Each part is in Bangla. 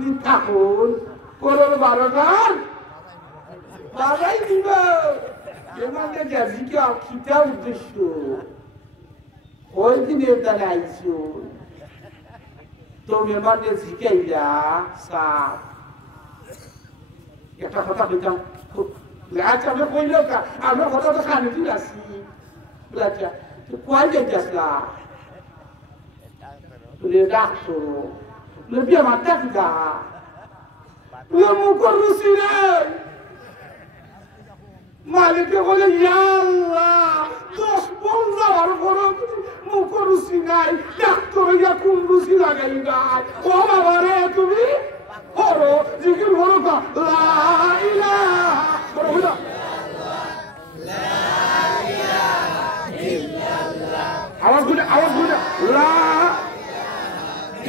থাকুন করোর 12টার বাবাই দিব এমানে জাজিকে খিতা উদ্দেশ্য ওই দিনের দ্বারা আইছো তো মেমানে জিকাইলা সাপ একটা কথা বলতাম আচ্ছা আমি কইল আমরা কথা তো খানি তুই আসি আচ্ছা তো কয় যাইতাসলা তুই ডাকছো lebih mata kita. Kamu korusirah. Maliknya boleh ya Allah. Dos bonda baru korup. Mu korusinai. Doktor ya kundusi lagai gai. Oma bare tu ni. Horo zikir horo ka. La ilaha. Horo dah. La ilaha illallah. Awas guna. La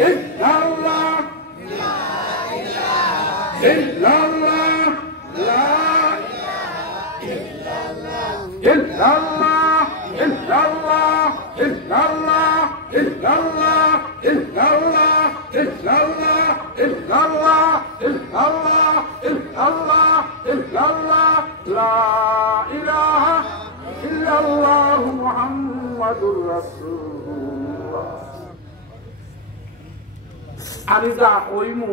illallah la ilaha illallah la illallah illallah illallah illallah illallah illallah illallah illallah illallah illallah la ilaha illallah muhammadur rasulullah. আমি যা কইমু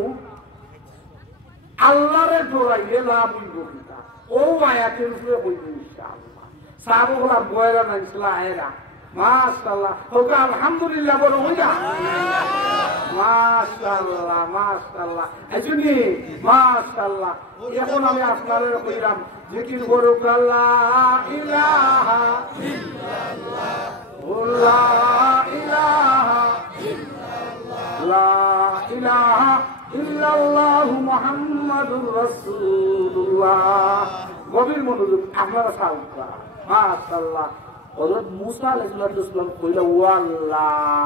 আল্লাহরে ডরাইলে লাভ হইব কিনা ও আয়াতের উপরে কইব ইনশাআল্লাহ সাহাবারা বয়রা না ইসলাহেরা মাশাআল্লাহ ওকে আলহামদুলিল্লাহ বলো হইয়া মাশাআল্লাহ মাশাআল্লাহ এজন্য মাশাআল্লাহ এখন আমি আপনাদের কইরাম জিকির করুক লা ইলাহা ইল্লাল্লাহ লা ইলাহা La ilaha illallah Muhammadur Rasulullah. গভীর মনোযোগ আপনারা সাউকা মাশাআল্লাহ হযরত মুসা আলাইহিস সালাম কইলা ওয়াল্লাহ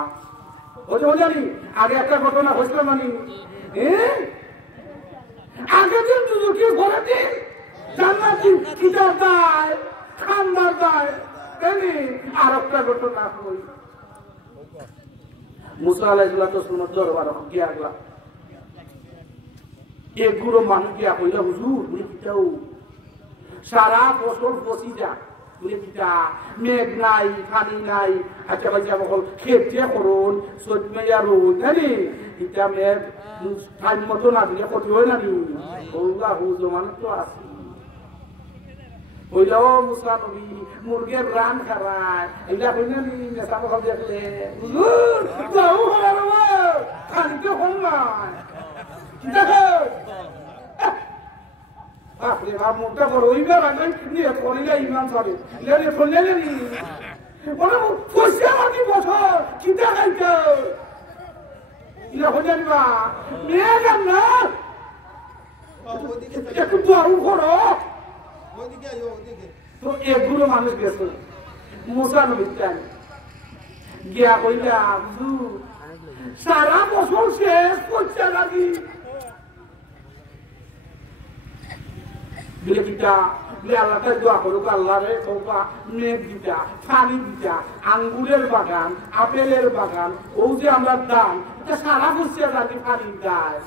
ওজে জানি আগে একটা ঘটনা হইছিল মানে আগে দিন দুজকে ঘরে দিন জান্নাতি কিতাব দায় খানদার দায় এনি আর একটা ঘটনা কই মুসা আলাইহিস সালামের দরবার গিয়া গলা এক গুরু মানুষ গিয়া কইলা হুজুর বলি কিটাও সারা বছর বসি যা বলি কিটা মেঘ নাই পানি নাই আচ্ছা ভাই যাব হল খেতে করুন সদমেয়া রোদ জানি কিটা মেঘ টাইম মতো না দিলে ক্ষতি হয় না নি ওলা হুজুর মানে তো আছে কইলা ও মুসা নবী মুরগের রান খারায় এটা কইনা নি নেশা খাও দেখলে হুজুর যাও হলো খানিতে হল না দেখো আপনি বাপ মুখটা বড় হইবা রাখেন নিয়ে পড়িলে ইমান যাবে লেলে ফলে নি বলে ফুসিয়া মাটি বছর কিটা খাইতে ইলা হইলেন না মেয়ে গান না একটু দরু করো তো একগুলো মানুষ গেছে মুসা নবী গিয়া কইলা হুজুর সারা বছর শেষ করছে নাকি বলে কিটা বলে আল্লাহকে দোয়া করুক আল্লাহ রে কৌকা মেঘ দিতা পানি দিতা আঙ্গুরের বাগান আপেলের বাগান ও যে আমরা দান এটা সারা বছর নাকি পানি দেয়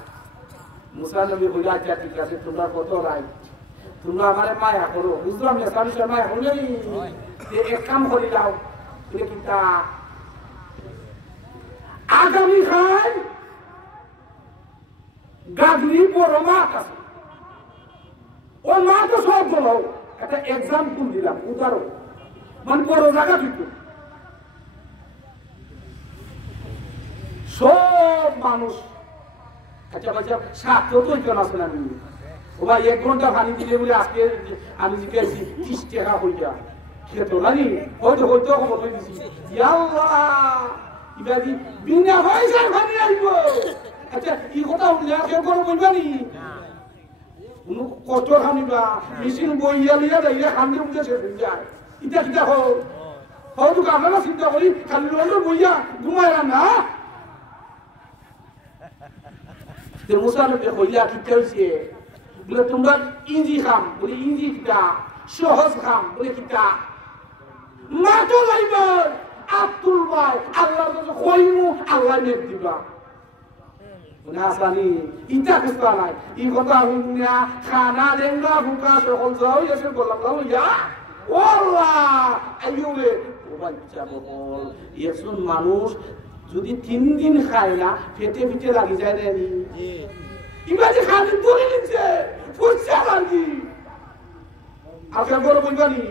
মুসা নবী কইলা আচ্ছা ঠিক আছে তোমরা কত রাই তোমরা আমার মায়া করো বুঝলাম না স্বামী মায়া করলে এক কাম করে দাও বলে কিটা আগামী খান গাগনি বড় মাঠ আছে ওই মাঠ সব বলো একটা এক্সাম্পল দিলাম উদাহরণ মানে বড় জায়গা দিত সব মানুষ আচ্ছা বাচ্চা সাত জন আছে না ও ভাই 1 ঘন্টা পানি দিলে বলে আজকে আমি জিজ্ঞাসি 30 টাকা হইয়া খেতো নানি হয়তো খবর হয়ে দিছি আল্লাহ ইবাদি বিনা পয়সার পানি আইব আচ্ছা এই কথা উঠলে কেউ করে বলবা নি কত খানিবা মেশিন বইয়া লিয়া যাইয়া খান্দি উঠে শেষ হয়ে যায় এটা কিটা হয়তো আপনারা চিন্তা করি খালি লোক বইয়া ঘুমায় না মুসা নবী কইলা কিটা হইছে বলে তোমরা ইঞ্জি খাম বলে ইঞ্জি কিটা সহজ খাম বলে কিটা মাতো লাইব আব্দুল ভাই আল্লাহর কাছে কইমু আল্লাহ নেক দিবা নাসানি ইটা কুস্তা নাই ই কথা হুন্না খানা লেঙ্গা বুকা সকল যাও এসে বললাম যাও ইয়া আল্লাহ আইয়ুবে ও বাচ্চা বল একজন মানুষ যদি 3 দিন খায় না পেটে পিঠে লাগি যায় রে জি ইমাজি খালি ধরে নিচ্ছে ফুসা লাগি আপনি বড় বলবানি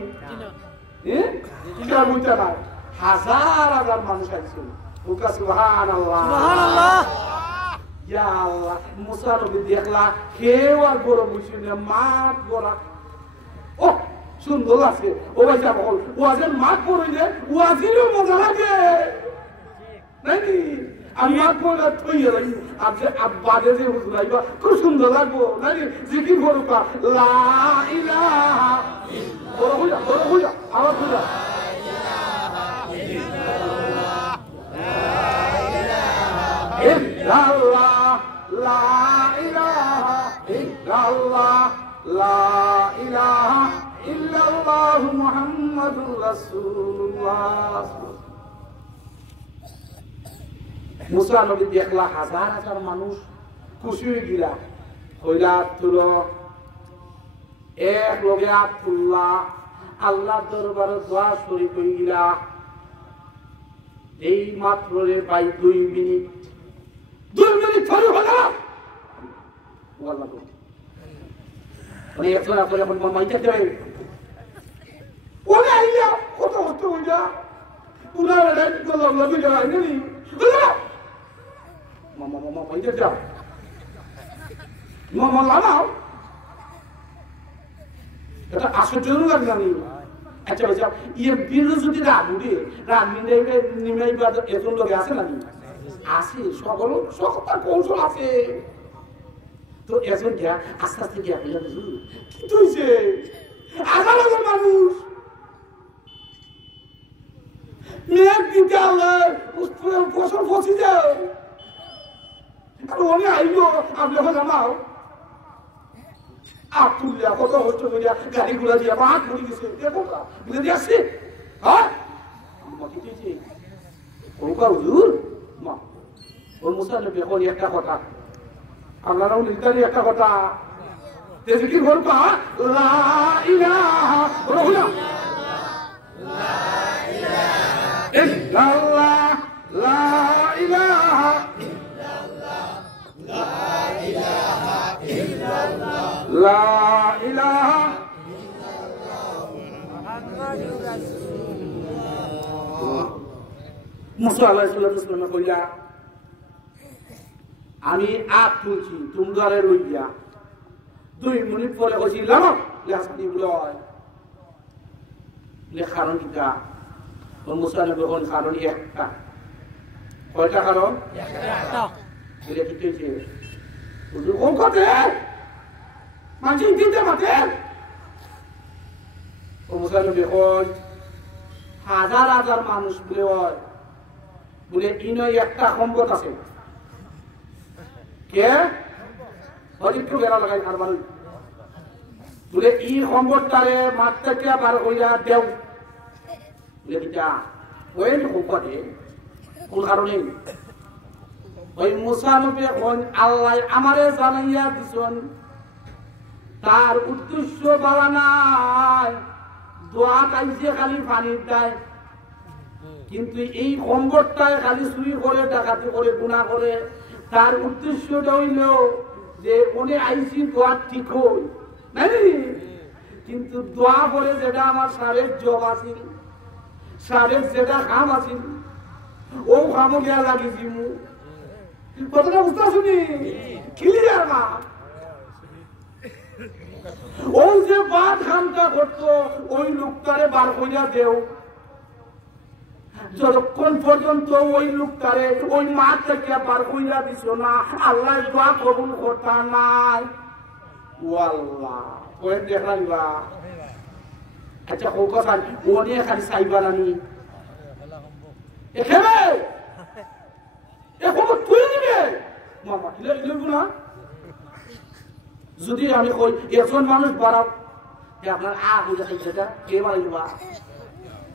কিটা বুঝতে না হাজার হাজার মানুষ আছে বুকা সুবহানাল্লাহ সুবহানাল্লাহ ইয়া আল্লাহ মুসা নবী দেখলা কেউ আর বড় বুঝিনা মাঠ গড়া ও সুন্দর আছে ও বাচ্চা বল ওয়াজের মাঠ পড়ে ওয়াজিরও মজা লাগে নাকি আমি মাঠ পড়ে থইয়ে লাগি আপনি আব্বাদে যে হুজুরাইবা খুব সুন্দর লাগবো নাকি জিকির করুকা লা ইলাহা ইল্লাল্লাহ বড় হইয়া আওয়াজ হইয়া ইল্লাল্লাহ লা ইলাহা ইল্লাল্লাহ লা ইলাহা ইল্লাল্লাহ মুহাম্মাদুর রাসূলুল্লাহ মুসা নবী দেখলা হাজার হাজার মানুষ খুশি হয়ে গিলা হইলা তুলো এক লগে আতুল্লাহ আল্লাহ দরবারে দোয়া শরীফ হয়ে গিলা এই মাত্র রে পাই 2 মিনিট ধরে হলো আল্লাহ গো মানে একলা করে মন মাইতে দেয় ওরে আইয়া কত কষ্ট হইলা পুরা রাত গলা লাগি যায় নি মামা মাইতে দাও মামা লাগাও এটা আশ্চর্য লাগে না আচ্ছা আচ্ছা ইয়ে বীর যদি রাগুড়ি রাগিনে নিমাইবা এজন লোক আছে নাকি আছে সকল সকল কৌশল আছে তো এজন গিয়া আস্তে আস্তে গিয়া বুঝা বুঝু কি হইছে আগালো মানুষ মেঘ দিতে আল্লাহ ফসল ফসি যাও আর ওনে আইলো আপনি জানাও আতুল্লা কত কষ্ট করিয়া গাড়ি ঘোড়া দিয়া বাদ ঘুরি গেছে দেখো বুঝে দিয়ে আসছে হ্যাঁ কি হয়েছে ওকা হুজুর মা ওর মুসা নবী এখন একটা কথা আল্লাহর নির্ধারিত একটা কথা তেজ কি বলবা লা ইলাহা বলো লা ইলাহা ইল্লাল্লাহ লা ইলাহা ইল্লাল্লাহ লা ইলাহা ইল্লাল্লাহ লা ইলাহা ইল্লাল্লাহ মুহাম্মাদুর রাসূলুল্লাহ মুসা আলাইহিস সালাম কইলা আমি আপ তুলছি তোমরা রইয়া 2 মিনিট পরে কইছি লাগাও লাসনি বলয় লে কারণ কিটা ও মুসা নবী কোন কারণ একটা কয়টা কারণ একটা বলে কি কইছে হুজুর কোন কথা মাঝে দিতে মাতে ও মুসা নবী কোন হাজার হাজার মানুষ বলে ইনো একটা সম্পদ আছে কে হরিত্র বেড়া লাগাই আর মানুষ বলে ই সম্পদটারে মাত্রা কে বার হইয়া দেও বলে দিটা ওই সম্পদে কোন কারণে ওই মুসা নবী কোন আল্লাহ আমারে জানাইয়া দিছেন তার উদ্দেশ্য বলা নাই দোয়া কাইছে খালি পানির দেয় কিন্তু এই সম্পদটায় খালি চুরি করে ডাকাতি করে গুনাহ করে তার উদ্দেশ্যটা হইল যে উনি আইসি দোয়া ঠিক হই নাকি কিন্তু দোয়া করে যেটা আমার সারের জব আছিল সারের যেটা কাম আছিল ও কামও গিয়া লাগিয়েছি মু কথাটা বুঝতে শুনি ক্লিয়ার না ওই যে বাদ খামটা করতো ওই লোকটারে বার কইরা দেও যতক্ষণ পর্যন্ত ওই লোকটারে ওই মাঠ থেকে বার কইরা দিছ না আল্লাহ দোয়া কবুল করতা নাই ও আল্লাহ ওই দেখলাইবা আচ্ছা ও কথা ও নিয়ে খালি চাইবা নানি এখানে এখন তুই দিবে মামা লইব না যদি আমি কই একজন মানুষ বাড়াও যে আপনার হয়ে যাচ্ছে সেটা কে বাড়াইবা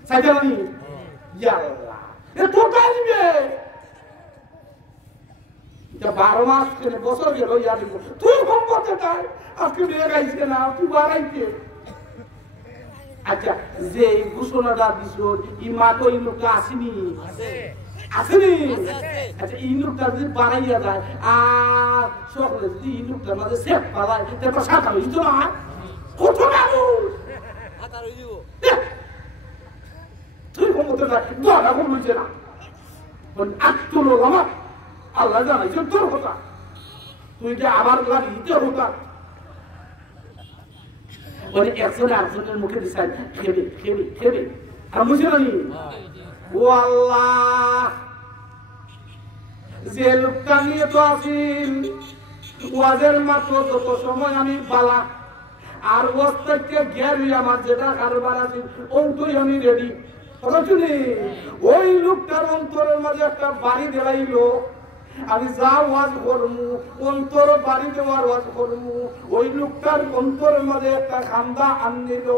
চাইতে নানি ইয়াল্লাহ এ তোটা দিবে 12 মাস কেন বছর গেল ইয়া দিব তুই সম্পত্তি তাই আজকে নিয়ে গাইছে না তুই বাড়াইতে আচ্ছা যে ঘোষণাটা দিছ ই মা তো এই লোকটা আসেনি আসেনি আচ্ছা এই লোকটা যদি বাড়াইয়া যায় আর সকলে যদি এই লোকটার মাঝে সেট পালায় তারপর সাঁতা হইতো না কত মানুষ তুই সম্পত্তি তাই দোয়া করছে না আত্মল আমার আল্লাহ জানাইছে তোর কথা তুই যে আবার লাগিয়ে হতা ওই একজনে আরেকজনের মুখে দিছেন খেবে খেবে খেবে আর বুঝে না ও আল্লাহ যে লোকটা নিয়ে তো আসিল ওয়াজের মাত্র যত সময় আমি বালা আর ওয়াজ থেকে গেরি আমার যেটা কারবার আছে ওইটাই আমি রেডি ওই লোকটার অন্তরের মাঝে একটা বাড়ি দেওয়াইলো আমি যা ওয়াজ করমু অন্তর বাড়ি দেওয়ার ওয়াজ করমু ওই লোকটার অন্তরের মাঝে একটা খান্দা আনিল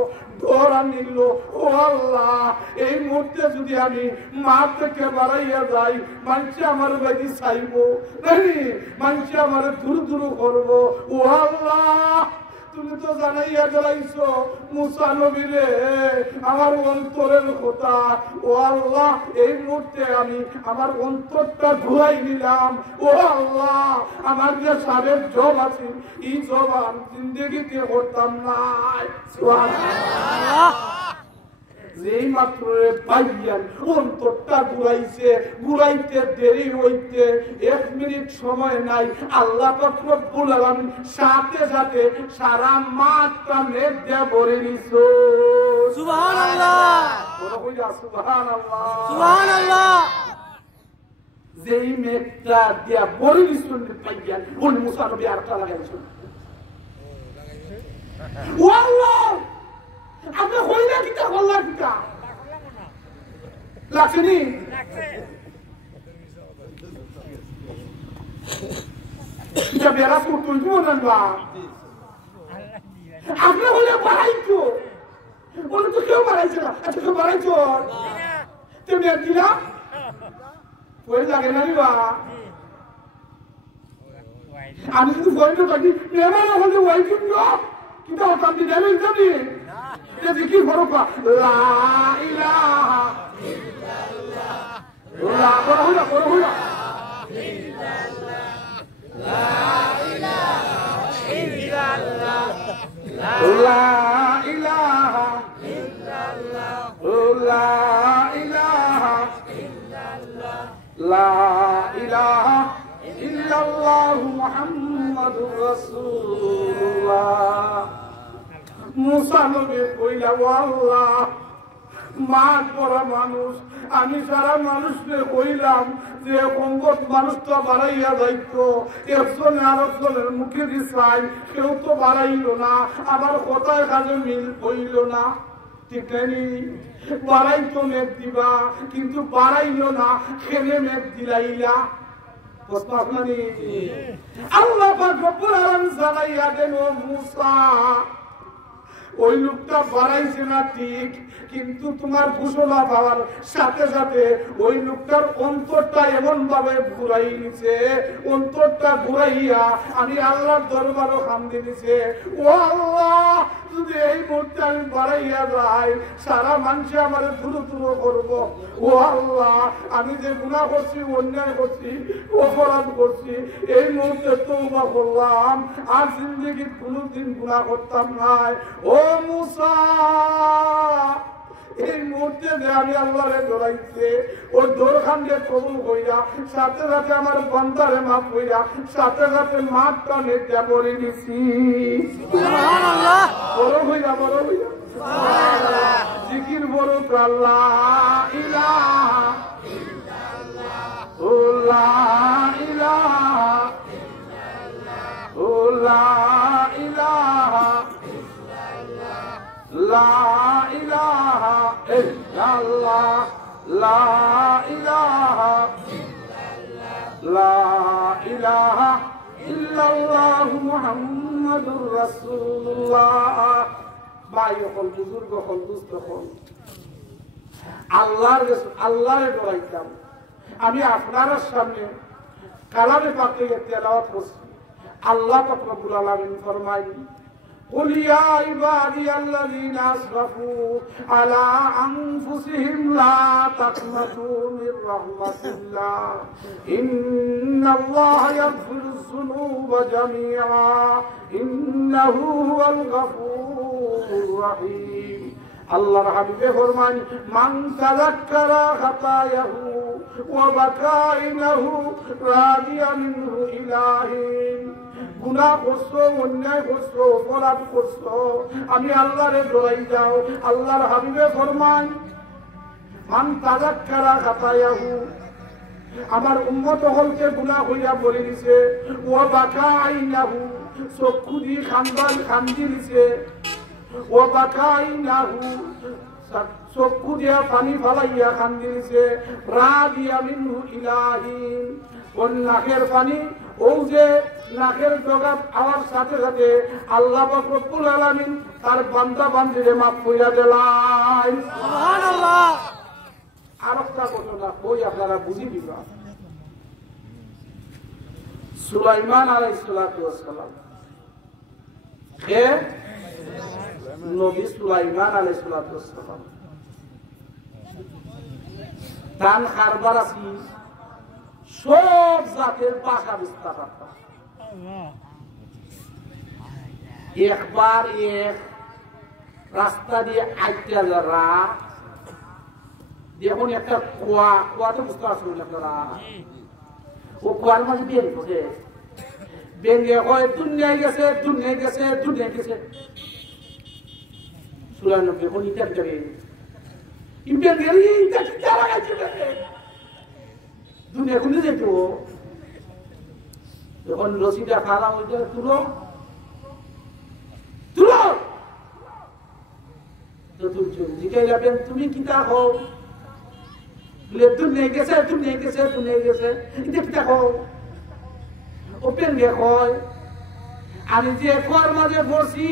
ডর আনিল ও আল্লাহ এই মুহূর্তে যদি আমি মা থেকে বাড়াইয়া যাই মানুষ আমার বাড়ি চাইবো মানুষ আমার দূর দূর করবো ও আল্লাহ তুমি তো জানাইয়া গেলাইছো মুসা নবীরে আমার অন্তরের কথা ও আল্লাহ এই মুহূর্তে আমি আমার অন্তরটা ধুয়াই নিলাম ও আল্লাহ আমার যে সারের জব আছে এই জব আমি জিন্দগিতে করতাম না সুবহানাল্লাহ যেই মাত্র পাইয়ান অন্তরটা ঘুরাইছে ঘুরাইতে দেরি হইতে 1 মিনিট সময় নাই আল্লাহ পাক রব্বুল আলামিন সাথে সাথে সারা মাঠটা মেঘ দিয়ে ভরে দিয়েছে সুবহানাল্লাহ বলো কইয়া সুবহানাল্লাহ সুবহানাল্লাহ যেই মেঘটা দিয়া ভরে দিয়েছে পাইয়ান ওই মুসা নবী আরটা লাগাইছে ও আল্লাহ আপনি হইলে কিটা বললা কিটা লাগছেনি কিটা বেড়া করতুন মনে না আপনি হইলে বাড়াইছো বলে তো কেউ বাড়াইছে না আচ্ছা কেউ বাড়াইছো তুমি আর দিলা ওই লাগে না রিবা আমি শুধু বলতে থাকি নেমে হলে ওই কিন্তু কিটা হতাম দি নেবেন জানি এটা কি ফরক লা ইলাহা ইল্লাল্লাহ লা বড় হইলা ইল্লাল্লাহ লা ইলাহা ইল্লাল্লাহ লা ইলাহা ইল্লাল্লাহ লা ইলাহা ইল্লাল্লাহ লা ইলাহা ইল্লাল্লাহ মুহাম্মাদুর রাসূলুল্লাহ মুসা নবী কইলা আল্লাহ মাঠ পড়া মানুষ আমি সারা মানুষকে কইলাম যে কঙ্গত মানুষ তো বাড়াইয়া যাইতো একজনে আরেকজনের মুখে দিছাই কেউ তো বাড়াইল না আবার কথায় কাজে মিল কইল না ঠিক নেই বাড়াইতো মেঘ দিবা কিন্তু বাড়াইল না খেলে মেঘ দিলাইলা প্রশ্ন আপনারই আল্লাহ পাক রব্বুল আলামিন জানাইয়া দেন ও মুসা ওই লোকটা বাড়াইছে না ঠিক কিন্তু তোমার ঘোষণা পাওয়ার সাথে সাথে ওই লোকটার অন্তরটা এমন ভাবে ঘুরাই নিছে অন্তরটা ঘুরাইয়া আমি আল্লাহর দরবারও কান্দে দিছে ও আল্লাহ যদি এই মুহূর্তে আমি বাড়াইয়া যাই সারা মানুষ আমার দূর দূর করবো ও আল্লাহ আমি যে গুনাহ করছি অন্যায় করছি অপরাধ করছি এই মুহূর্তে তওবা করলাম আর জিন্দেগির কোনোদিন গুনাহ করতাম না ও মুসা এই মুহূর্তে যে আমি আল্লাহরে দৌড়াইছে ওর দৌড়খানকে কবুল কইরা সাথে সাথে আমার বান্দারে মাফ কইরা সাথে সাথে মাঠটা নেতা করে দিছি সুবহানাল্লাহ বড় হইয়া সুবহানাল্লাহ জিকির বড় আল্লাহ ইলাহা ইল্লাল্লাহ লা ইলাহা ইল্লাল্লাহ লা ইলাহা লা ইলাহা ইল্লাল্লাহ লা ইলাহা ইল্লাল্লাহ লা ইলাহা ইল্লাল্লাহ মুহাম্মাদুর রাসূলুল্লাহ ভাই হল বুজুর্গ হল দুস্থ হল আল্লাহরে ডরাইতাম আমি আপনার সামনে কালামে পাকে তেলাওয়াত করছি আল্লাহ পাক রব্বুল আলামিন ফরমায় قل يا عبادي الذين أسرفوا على أنفسهم لا تقنطوا من رحمة الله إن الله يغفر الذنوب جميعا إنه هو الغفور الرحيم আল্লাহর হাবিবে ফরমান মান তাযাক্কারা খাতায়াহু ওয়া বাকাইনাহু রাদিয়া মিনহু ইলাহিন গুনাহ করছো অন্যায় করছো অপরাধ করছো আমি আল্লাহরে ডরাই যাও আল্লাহর হাবিবে ফরমান মান তাযাক্কারা খাতায়াহু আমার উম্মত হলকে গুনাহ হইয়া বলে দিছে ওয়া বাকাইনাহু চক্ষু দিয়ে কান্দি দিছে ও বাকাইনাহু চক্ষু দিয়া পানি ফালাইয়া কান্দি দিছে রাদিয়া মিনহু ইলাহিন কোন নাকের পানি ও যে নাকের জগাত আওয়ার সাথে সাথে আল্লাহ পাক রব্বুল আলামিন তার বান্দা বান্দিরে মাফ কইরা দেলাই সুবহানাল্লাহ। আরেকটা ঘটনা কই আপনারা বুঝি দিবা সুলাইমান আলাইহিস সালাতু ওয়াস সালাম নবী সুলাইমান আলাইহিস সালাতু ওয়াস সালাম তান খারবার আছে সব জাতের ভাষা বিস্তার করতা একবার এক রাস্তা দিয়ে আইটা যারা দেখুন একটা কুয়া তো বুঝতে পারছেন আপনারা ও কুয়ার মাঝে বের করে বেঙ্গে হয় দুনিয়ায় গেছে দুনিয়ায় গেছে দুনিয়ায় গেছে সুলাইমান দেখুন ইটা যাবে ইটা গেলি ইটা কি তারা গেছে দুনিয়া কোন যেত যখন রশিটা খারাপ হয়ে যায় তুলো তুলো তো তুমি জিজ্ঞাসা যাবেন তুমি কি তা হও দুনিয়ায় গেছে দুনিয়ায় গেছে দুনিয়ায় গেছে এটা কি তা হও ওপেন গে হয় আমি যে কুয়ার মাঝে বসি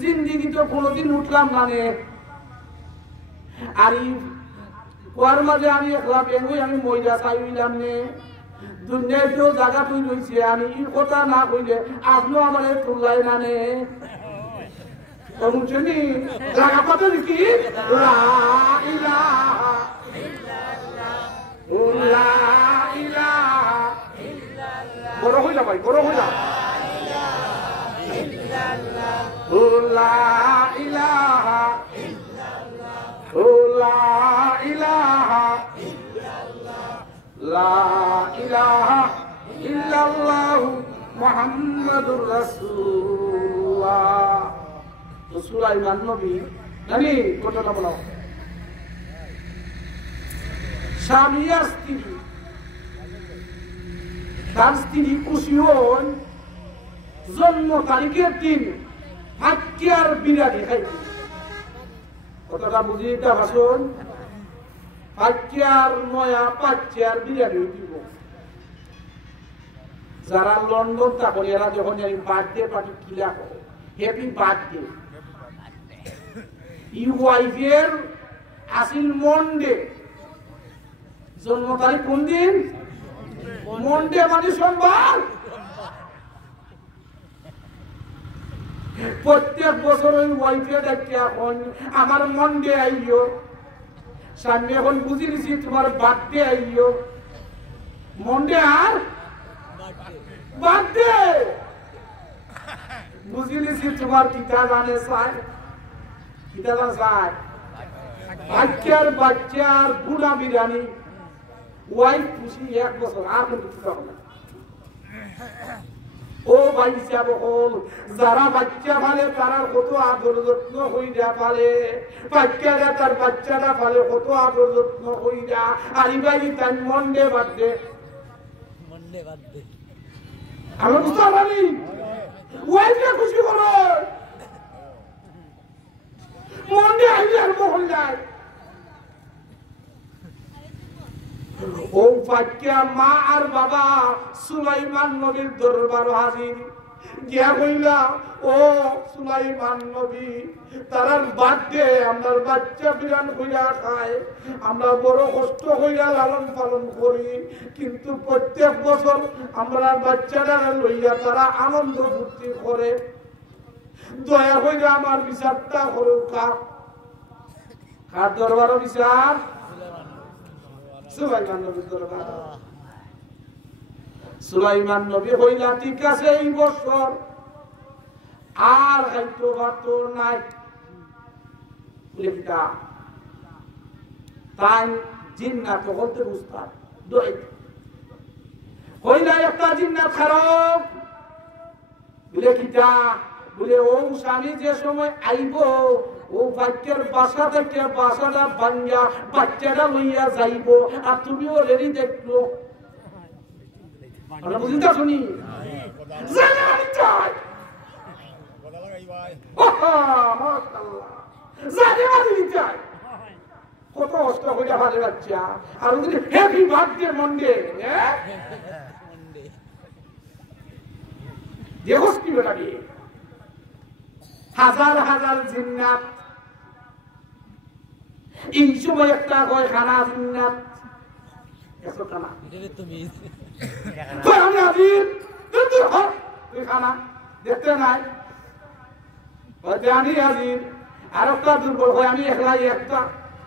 জিন্দিগি তো কোনোদিন উঠলাম না নে আর কুয়ার মাঝে আমি একলা বেঙ্গুই আমি মহিলা চাইলাম নে দুনিয়ায় তো জায়গা তুই রয়েছে আমি এই কথা না কইলে আপনিও আমার তুললাই না নে বুঝছেনি জায়গা কথা দেখি লা ইলাহা ইল্লাল্লাহ লা ইলাহা ইল্লাল্লাহ বড় হইলা ভাই বড় হইলা লা ইলাহা লা ইলাহা লা ইলাহা ইল্লাল্লাহ মুহাম্মাদুর রাসূলুল্লাহ। তো সুলাইমান নবী জানি ঘটনা বলো স্বামী আর স্ত্রী তার স্ত্রী খুশি হন জন্ম তারিখের দিন ফাঁকিয়ার বিরিয়ানি খাইবে কথাটা বুঝিয়ে দিতে ভাষণ ফাঁকিয়ার নয়া পাচ্ছিয়ার বিরিয়ানি দিব যারা লন্ডন থাকেন এরা যখন বার্থডে পার্টি কিলা করে হ্যাপি বার্থডে ইউ ওয়াইফের আসিল মন্ডে জন্ম তারিখ কোন দিন মন্ডে মানে সোমবার প্রত্যেক বছর ওই ওয়াইফে দেখতে এখন আমার মন্ডে আইও সামনে এখন বুঝি নিছি তোমার বার্থডে আইও মন্ডে আর বার্থডে বুঝি নিছি তোমার পিতা জানে চাই পিতা জানে চাই বাচ্চার বাচ্চার বুড়া বিরিয়ানি ওয়াইফ খুশি এক বছর আর কিন্তু কিছু হবে না ও ভাই সাহেব হল যারা বাচ্চা ফালে তারা কত আদর যত্ন হইয়া পালে বাচ্চারা তার বাচ্চাটা ফালে কত আদর যত্ন হইয়া আরি ভাই তার মন্ডে বাদে আমি বুঝতে পারি ওয়াইফকে খুশি করো মন্ডে আইলে আর মহল্লায় ও বাচ্চা মা আর বাবা সুলাইমান নবীর দরবার হাজির গিয়া কইলা ও সুলাইমান নবী তারার বার্থডে আমার বাচ্চা বিরান কইরা খায় আমরা বড় কষ্ট কইরা লালন পালন করি কিন্তু প্রত্যেক বছর আমরা বাচ্চারা লইয়া তারা আনন্দ ফুর্তি করে দয়া কইরা আমার বিচারটা করুক কার দরবার বিচার সুলাইমান নবীর দরবার সুলাইমান নবী হইলা ঠিক আছে এই বছর আর খাইতো ভাত নাই লেখা তাই জিন্নাত বলতে বুঝতাম হইলা একটা জিন্নাত খারাপ বলে কিটা বলে ও স্বামী যে সময় আইব ও বাচ্চার বাসা থেকে বাসাটা ভাঙ্গা বাচ্চাটা লইয়া যাইব আর তুমিও রেডি দেখলো বুঝতে শুনি কত কষ্ট হইয়া ভালো বাচ্চা আর হ্যাপি বার্থডে মন্ডে দেখো কি বেটাকে হাজার হাজার জিন্নাত এই সময় একটা কয় খানা জিন্নাত এসো খানা আমি আজিব তুই খানা দেখতে নাই আমি আজিব আর একটা দুর্বল হয় আমি একলাই একটা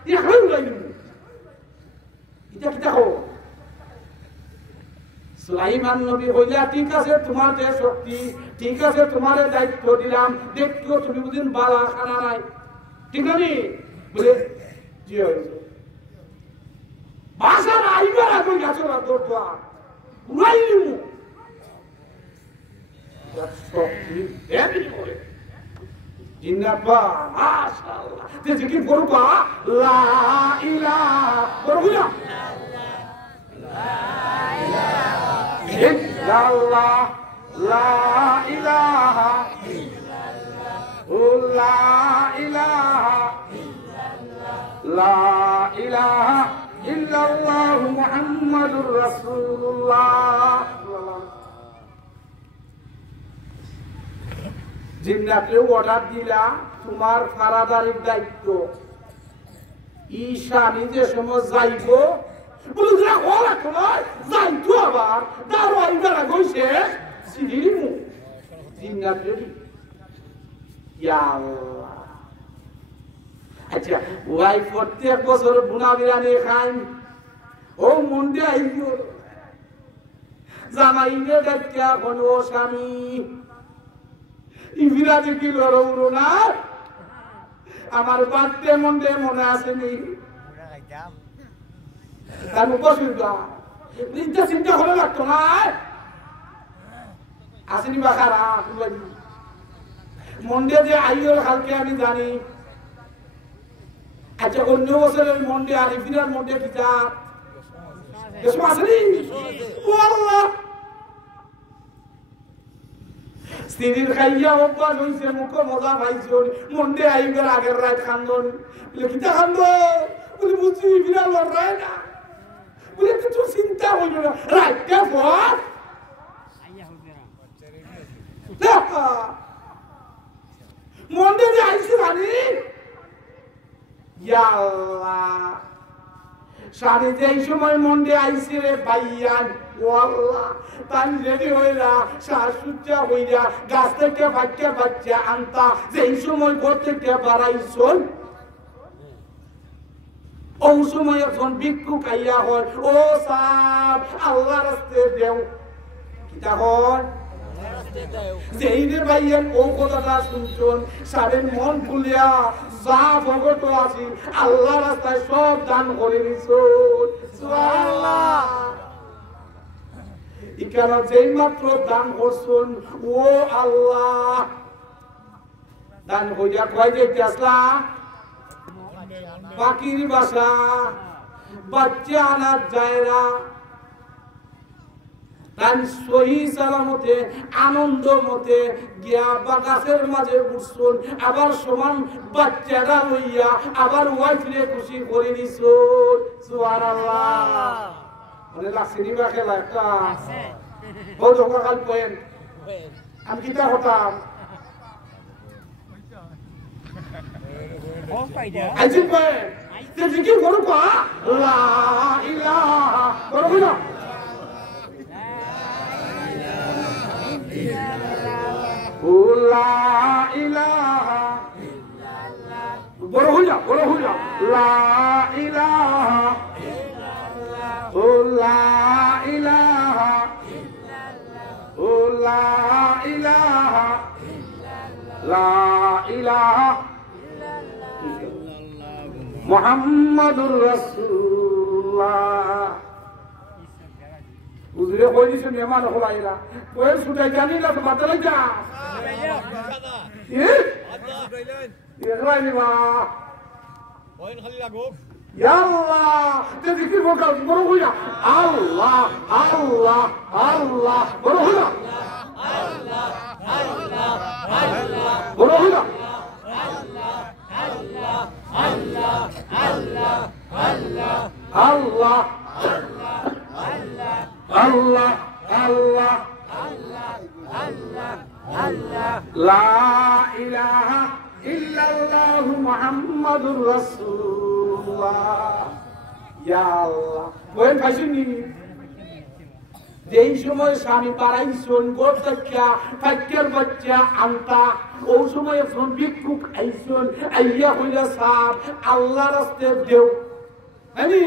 একলাই উলাই নিব এটা কিতা হোক সুলাইমান নবী হইলা ঠিক আছে তোমার যে শক্তি ঠিক আছে তোমার দায়িত্ব দিলাম দেখো তুমি বুঝিন বালা খানা নাই ঠিক আছে বলে জি হয়েছে বাসার আইবার আগে গেছো না তোর উড়াই নিব শক্তি দেবি করে জিন্নাত মাশাআল্লাহ তে জিকির করবা লা ইলাহা করবো না illallah la ilaha illallah la ilaha la ilaha illallah muhammadur rasulullah জিন্নাতকে অর্ডার দিলা তোমার ফারাদারির দায়িত্ব ঈশা নিজে সময় যাইব বুঝরা ওলা তোমার যাইতো আবার দারোয়ান বেলা গইছে সিরিমু জিন্নাত রেডি ইয়া আল্লাহ আচ্ছা ওয়াই প্রত্যেক বছর বুনা বিরানি খাই ও মন্ডে আইলো জামাইনে ডাক্কা কোন ও স্বামী ইবিরাজি কি লরৌরো না আমার বাড়তে মন্ডে মনে আসেনি তার উপসুবিধা নিজে চিন্তা করে লাগতো না আসেনি বা খারা মন্ডে যে আইয়র কালকে আমি জানি আচ্ছা অন্য বছরের মন্ডে আর ইফিরার মন্ডে কিতা এসব আসেনি ও আল্লাহ স্ত্রীর খাইয়া অভ্যাস হয়েছে মুখ মজা পাইছে মন্ডে আইবার আগের রাত খান্দন বলে কিতা খান্দ বলে বুঝছি বিড়াল রায় না বলে কিছু চিন্তা হইল না রাইটটা পর মন্ডে যে আইসি জানি ইয়া আল্লাহ সাড়ে যেই সময় মন্ডে আইসি রে ভাইয়ান ও আল্লাহ তাই রেডি হইলা শাশুচা হইলা গাছ থেকে বাচ্চা বাচ্চা আনতা যেই সময় ঘর থেকে বাড়াইছন ও সময় এখন ভিক্ষু খাইয়া হয় ও সাব আল্লাহ রাস্তে দেও কিতা হয় যেই রে ভাইয়ান ও কথাটা শুনছন সাড়ে মন খুলিয়া যা ভগত আছি আল্লাহ রাস্তায় সব দান করে দিছন সুবহানাল্লাহ ইকানা যেই মাত্র দান করছন ও আল্লাহ দান হইয়া কয় যে আসলা বাকির বাসা বাচ্চা আনা যায় না তাই সহি সালামতে আনন্দ মতে গিয়া বাগাসের মাঝে উঠছুন আবার সমান বাচ্চারা লইয়া আবার ওয়াইফরে খুশি করে দিছুন সুবহানাল্লাহ মনে লাগছে নিবা খেলা একটা বহুত কাল পয়েন আমি কিতা হতাম আজি কয় তে জিকির করো কা লা ইলাহা করো না লা ইলাহা বড় হইয়া লা ইলাহা লা ইলাহা লা ইলাহা লা ইলাহা মুহাম্মাদুর রাসূলুল্লাহ উজরে কই দিছে মেহমান হলাইরা ওই সুদাই জানি না তো মাথা লাগা এ এরাইনি মা ওইন খালি লাগো ইয়া আল্লাহ তে জিকির বড় হইয়া আল্লাহ আল্লাহ আল্লাহ বড় হইয়া আল্লাহ আল্লাহ আল্লাহ বড় হইয়া আল্লাহ আল্লাহ আল্লাহ আল্লাহ আল্লাহ আল্লাহ আল্লাহ আল্লাহ আল্লাহ আল্লাহ আল্লাহ লা ইলাহা ইল্লাল্লাহ মুহাম্মাদুর রাসূলুল্লাহ ইয়া আল্লাহ ওই ফাসিনি যেই সময় স্বামী পারাইছন গোটকা ফাক্কের বাচ্চা আনতা ওই সময় ফোন ভিক্ষুক আইছন আইয়া হইলা সাপ আল্লাহর রাস্তায় দেও মানে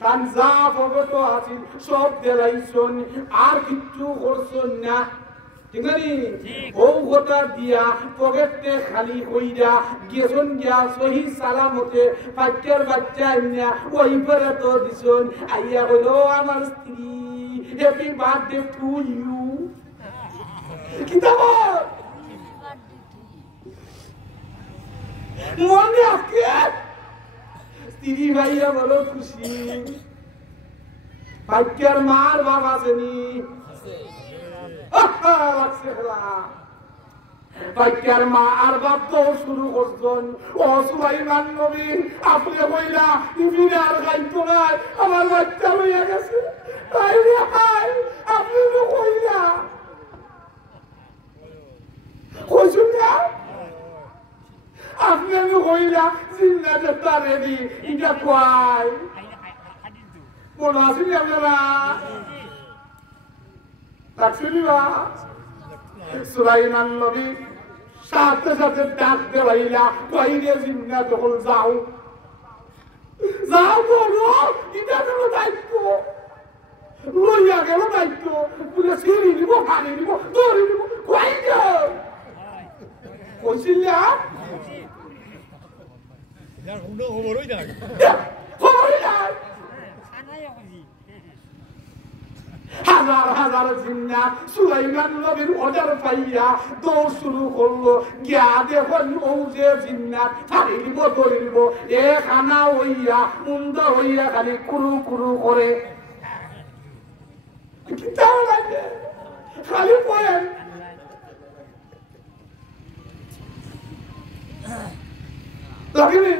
কান যা ভগত আছেন সব দেলাইছন আর কিচ্ছু করছন না ঠিক আছে ও গোটা দিয়া পকেটে খালি কইরা গেছন গিয়া সহি সালামতে ফাক্কের বাচ্চা আইনা ওই পরে তো দিছন আইয়া হইল আমার স্ত্রী হ্যাপি বার্থডে টু ইউ কিতাব মনে আজকে স্ত্রী ভাইয়া বলো খুশি বাচ্চার মার বাবা আছেনি বাচ্চার মা আর বাপ তো শুরু করছেন ও সুলাইমান নবী আপনি কইলা টিফিনে আর খাইতো না আমার বাচ্চা লইয়া গেছে তাই রে হাই আপনি তো কইলা কইছুন না আপনি আমি কইলা জিন্নাতে তারেদি এটা কয় মনে আসেনি আপনারা রাখছিলিবা সুলাইমান নবী সাথে সাথে ডাক দেওয়াইলা কইরে জিন্না তখন যাও যাও বলো এটা হলো দায়িত্ব লইয়া গেল দায়িত্ব পুরো সিঁড়ি দিব পানি দিব দড়ি দিব কইরে কইছিলা যার খবরই না খবরই না হাজার হাজার জিন্নাত সুলাইমান নবীর অর্ডার পাইয়া দৌড় শুরু করলো গিয়া দেখুন ও যে জিন্নাত ফাড়ি দিব দড়ি দিব এ খানা হইয়া মুন্দ হইয়া খালি কুরু কুরু করে খালি পয়েন লাগিনি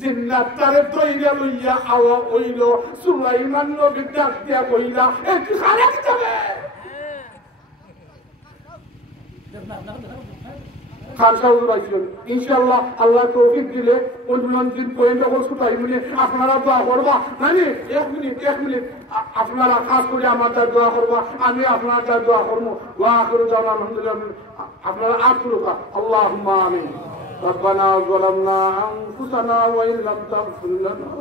জিন্নাত তারে তৈরা লইয়া আওয়া হইল সুলাইমান নবী ডাক দিয়া কইলা একটু খারাপ যাবে ইনশাআল্লাহ আল্লাহ তৌফিক দিলে অনুমন্ত্রণ পয়েন্ট তাই মিলে আপনারা দোয়া করবা মানে এক মিনিট আপনারা খাস করে আমার তার দোয়া করবা আমি আপনার তার দোয়া করবো দোয়া করে যাও আলহামদুলিল্লাহ আপনারা আর করবা আল্লাহুম্মা আমিন ربنا ظلمنا أنفسنا وإن لم تغفر لنا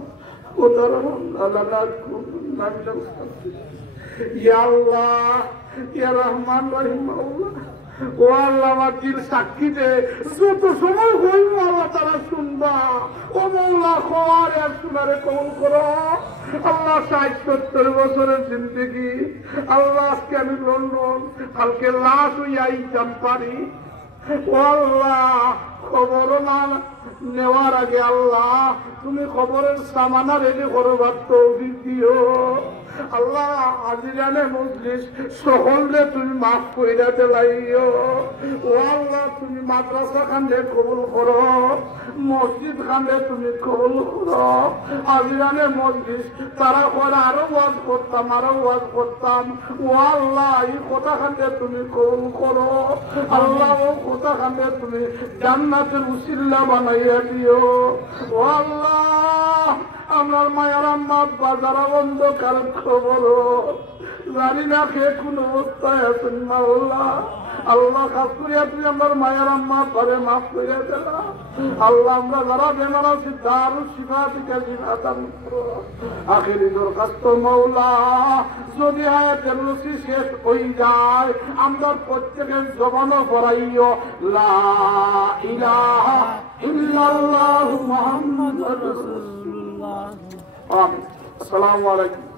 وترحمنا لنكونن من الخاسرين يا الله يا رحمن رحيم الله ও আল্লাহ আমার দিল সাক্ষী দে যত সময় হইব আল্লাহ তারা শুনবা ও মৌলা খোয়ার এক শুনারে কবুল করো আল্লাহ 60-70 বছরের জিন্দেগি আল্লাহ আজকে আমি লন্ডন কালকে লাশ হইয়া ইজাম পারি ও আল্লাহ খবর না নেওয়ার আগে আল্লাহ তুমি খবরের সামানা রেডি করবার তৌফিক দিও আল্লাহ আজিরানে মজলিস সকলে তুমি মাফ কইরা দিলাইও ও আল্লাহ তুমি মাদ্রাসা খান্ডে কবুল করো মসজিদ খান্ডে তুমি কবুল করো আজিরানে মজলিস তারা করে আরো ওয়াজ করতাম ও আল্লাহ এই কথা খান্ডে তুমি কবুল করো আল্লাহ ও কথা খান্ডে তুমি জান্নাতের উসিলা বানাইয়া দিও ও আল্লাহ আমার মায়ের আম্মা বাজার অন্ধকার খবর জানি না খেয়ে কোন অবস্থায় আছেন না আল্লাহ আল্লাহ খাস করিয়া তুই আমার মায়ের আম্মা পরে মাফ করিয়া দেলা আল্লাহ আমরা যারা বেমার আছি তার শিফা থেকে শিফা দান করো আখেরি দরখাস্ত মৌলা যদি হায়াতের রুচি শেষ হয়ে যায় আমরা প্রত্যেকের জবানও পড়াইও লা ইলাহা ইল্লাল্লাহু মুহাম্মাদুর রাসূলুল্লাহ আমিন আসসালামু আলাইকুম